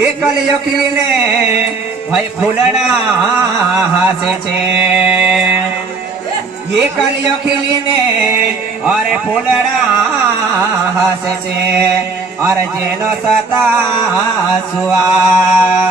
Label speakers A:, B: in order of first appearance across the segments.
A: એકલ યકીને ભય ફૂલણા હાસે છે એ કલિયો ખીલીને અરે ફૂલડા હસે છે અરે જેનો સતા સુઆ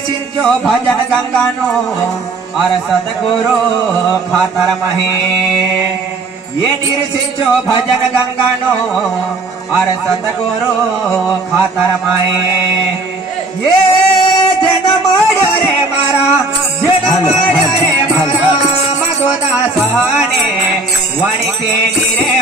A: सिंचो भजन गंगानो और सदगुरु खातर महे। ये नीर सिंचो भजन गंगानो और सदगुरु खातर महे। ये जन मार मारा जन मारे मारा मगोदा सहाने के निरे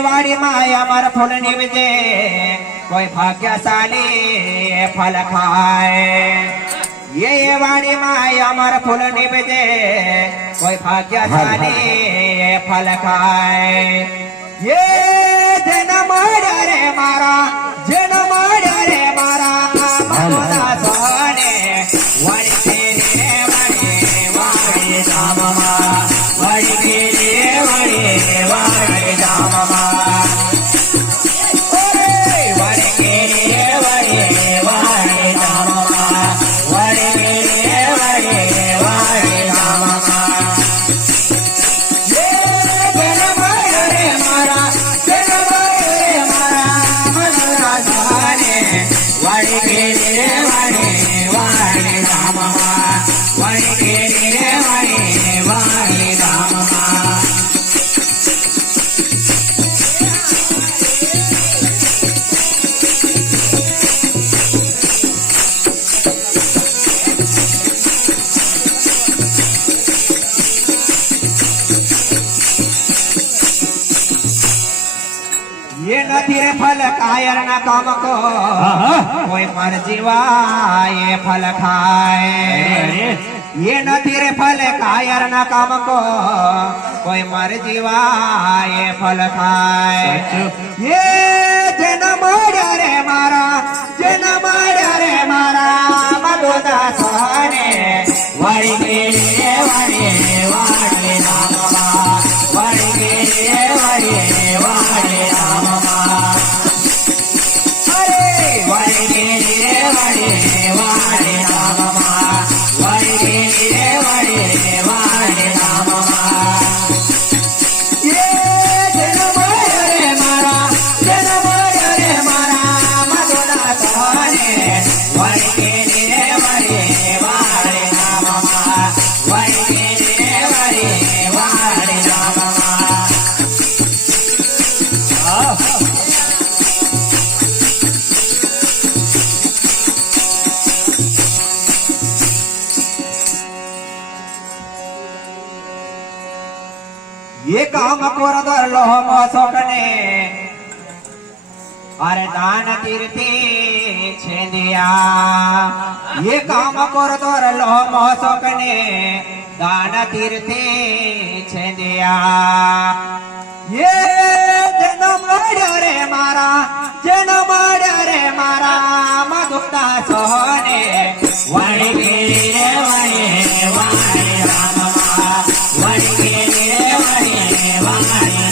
A: वाड़ी माया अमर फूल निवजे कोई भाग्यशाली फल खाए। ये वाड़ी माया अमर फूल निवजे कोई भाग्यशाली फल खाए। ये जन मारा रे मारा। ये नदी रे फल कायर न कम को। कोई मर जीवा ये फल खाए। ये नदी रे फल कायर न कम को। कोई मर जीवा ये फल खाए। ये जन मारा रे मारा जन मारा रे मारा मधुदा सारे वरी કામ કોર દરલો મોસોટને અરે દાન તીર્થી છેંદિયા. એ કામ કોર દરલો મોસોકને દાન તીર્થી છેંદિયા. યે Bahia.